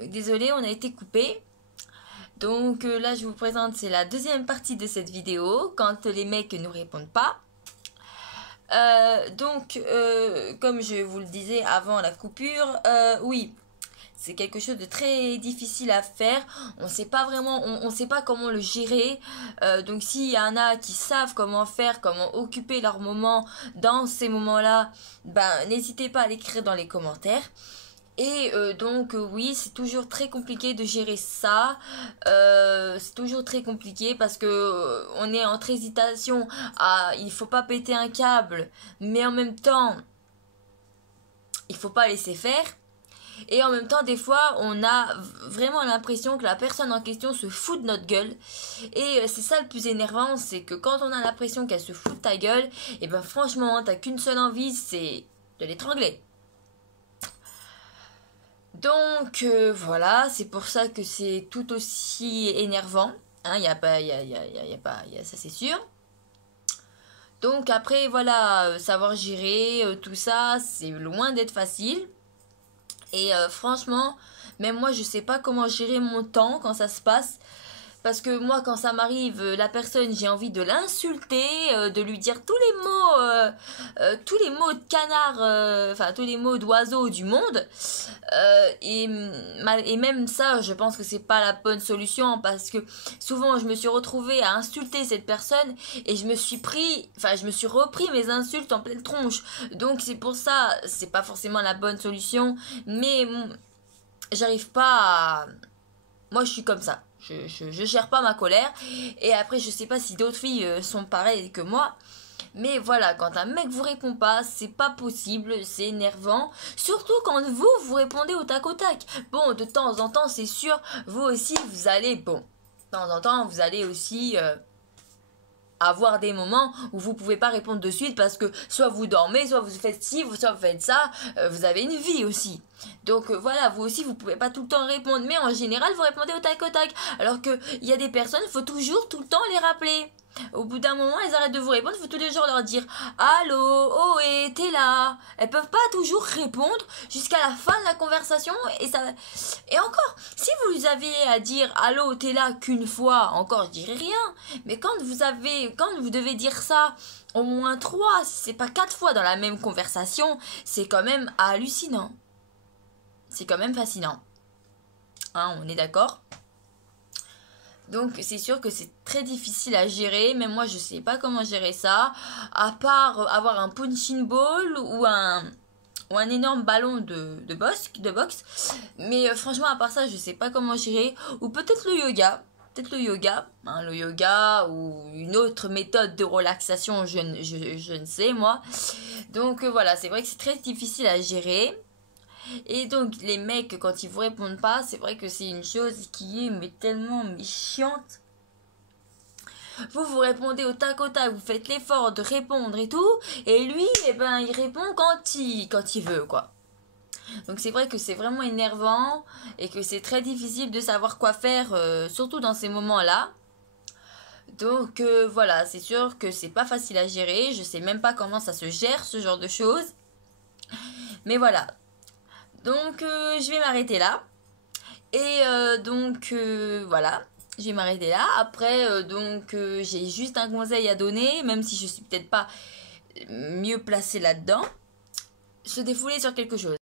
Désolée, on a été coupé. Donc là, je vous présente, c'est la deuxième partie de cette vidéo, quand les mecs ne nous répondent pas. Comme je vous le disais avant la coupure, oui, c'est quelque chose de très difficile à faire. On sait pas vraiment, on sait pas comment le gérer. Donc s'il y en a qui savent comment faire, comment occuper leur moment dans ces moments-là, ben n'hésitez pas à l'écrire dans les commentaires. Et oui, c'est toujours très compliqué de gérer ça. C'est toujours très compliqué parce que on est entre hésitation. Il faut pas péter un câble, mais en même temps, il faut pas laisser faire. Et en même temps, des fois, on a vraiment l'impression que la personne en question se fout de notre gueule. Et c'est ça le plus énervant, c'est que quand on a l'impression qu'elle se fout de ta gueule, et ben franchement, t'as qu'une seule envie, c'est de l'étrangler. Donc voilà, c'est pour ça que c'est tout aussi énervant. Hein, y a pas, ça c'est sûr. Donc après voilà, savoir gérer tout ça, c'est loin d'être facile. Et franchement, même moi je sais pas comment gérer mon temps quand ça se passe. Parce que moi, quand ça m'arrive, la personne, j'ai envie de l'insulter, de lui dire tous les mots de canard, enfin tous les mots d'oiseau du monde. Et même ça, je pense que c'est pas la bonne solution parce que souvent, je me suis retrouvée à insulter cette personne et je me suis repris mes insultes en pleine tronche. Donc c'est pour ça, c'est pas forcément la bonne solution, mais j'arrive pas à... Moi, je suis comme ça. Je gère pas ma colère. Et après, je sais pas si d'autres filles sont pareilles que moi. Mais voilà, quand un mec vous répond pas, c'est pas possible, c'est énervant. Surtout quand vous répondez au tac au tac. Bon, de temps en temps, c'est sûr, vous aussi, vous allez, bon, de temps en temps, vous allez aussi... avoir des moments où vous pouvez pas répondre de suite parce que soit vous dormez, soit vous faites ci, soit vous faites ça, vous avez une vie aussi. Donc voilà, vous aussi vous pouvez pas tout le temps répondre, mais en général vous répondez au tac au tac. Alors que il y a des personnes, il faut toujours tout le temps les rappeler. Au bout d'un moment, elles arrêtent de vous répondre, il faut tous les jours leur dire allô, oh et t'es là. Elles peuvent pas toujours répondre jusqu'à la fin de la conversation et encore, si vous avez à dire allô, t'es là qu'une fois, encore je dirais rien. Mais quand vous devez dire ça au moins 3, si c'est pas 4 fois dans la même conversation, c'est quand même hallucinant. C'est quand même fascinant. Hein, on est d'accord ? Donc c'est sûr que c'est très difficile à gérer, même moi je sais pas comment gérer ça, à part avoir un punching ball ou un énorme ballon de boxe. Mais franchement à part ça je sais pas comment gérer, ou peut-être le yoga. Hein, le yoga ou une autre méthode de relaxation, je ne sais moi. Donc voilà, c'est vrai que c'est très difficile à gérer. Et donc les mecs quand ils vous répondent pas, c'est vrai que c'est une chose qui est tellement chiante. Vous répondez au tac, vous faites l'effort de répondre et tout, et lui, il répond quand il veut, quoi. Donc c'est vrai que c'est vraiment énervant, et que c'est très difficile de savoir quoi faire, surtout dans ces moments-là. Donc voilà, c'est sûr que c'est pas facile à gérer, je sais même pas comment ça se gère, ce genre de choses. Mais voilà. Donc je vais m'arrêter là. Et voilà. Je vais m'arrêter là. Après, j'ai juste un conseil à donner, même si je suis peut-être pas mieux placée là-dedans. Se défouler sur quelque chose.